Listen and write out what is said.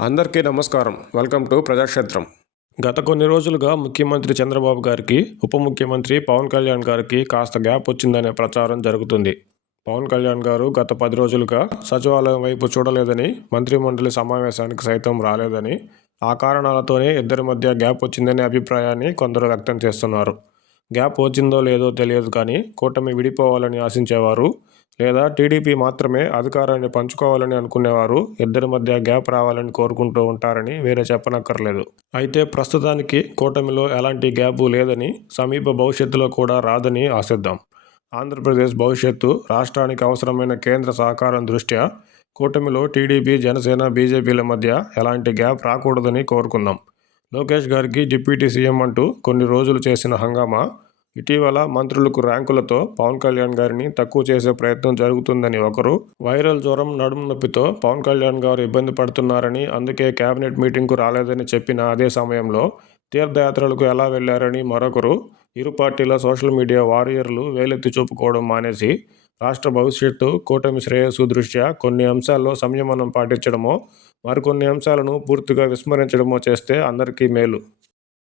అందరికీ నమస్కారం. Welcome to ప్రజాక్షేత్రం. గత కొన్ని రోజులుగా ముఖ్యమంత్రి చంద్రబాబు గారికి ఉప ముఖ్యమంత్రి పవన్ కళ్యాణ్ గారికి కాస్త గ్యాప్ వచ్చిందనే ప్రచారం జరుగుతుంది. పవన్ కళ్యాణ్ గారు గత పది రోజులుగా సచివాలయం వైపు చూడలేదని మంత్రిమండలి సమావేశానికి సైతం రాలేదని ఆ కారణాలతోనే ఇద్దరి మధ్య గ్యాప్ వచ్చిందనే అభిప్రాయాన్ని కొందరు వ్యక్తం చేస్తున్నారు. గ్యాప్ వచ్చిందో లేదో తెలియదు కానీ కూటమి విడిపోవాలని ఆశించేవారు లేదా టీడీపీ మాత్రమే అధికారాన్ని పంచుకోవాలని అనుకునేవారు ఇద్దరి మధ్య గ్యాప్ రావాలని కోరుకుంటూ ఉంటారని వేరే చెప్పనక్కర్లేదు. అయితే ప్రస్తుతానికి కూటమిలో ఎలాంటి గ్యాప్ లేదని సమీప భవిష్యత్తులో కూడా రాదని ఆశిద్దాం. ఆంధ్రప్రదేశ్ భవిష్యత్తు రాష్ట్రానికి అవసరమైన కేంద్ర సహకారం దృష్ట్యా కూటమిలో టీడీపీ జనసేన బీజేపీల మధ్య ఎలాంటి గ్యాప్ రాకూడదని కోరుకుందాం. లోకేష్ గారికి డిప్యూటీ సీఎం అంటూ కొన్ని రోజులు చేసిన హంగామా ఇటీవల మంత్రులకు ర్యాంకులతో పవన్ కళ్యాణ్ గారిని తక్కువ చేసే ప్రయత్నం జరుగుతుందని ఒకరు వైరల్ జ్వరం నడుము నొప్పితో పవన్ కళ్యాణ్ గారు ఇబ్బంది పడుతున్నారని అందుకే కేబినెట్ మీటింగ్కు రాలేదని చెప్పిన అదే సమయంలో తీర్థయాత్రలకు ఎలా వెళ్ళారని మరొకరు ఇరు పార్టీల సోషల్ మీడియా వారియర్లు వేలెత్తి చూపుకోవడం మానేసి రాష్ట్ర భవిష్యత్తు కూటమి శ్రేయస్సు దృష్ట్యా కొన్ని అంశాల్లో సంయమనం పాటించడమో మరికొన్ని అంశాలను పూర్తిగా విస్మరించడమో చేస్తే అందరికీ మేలు.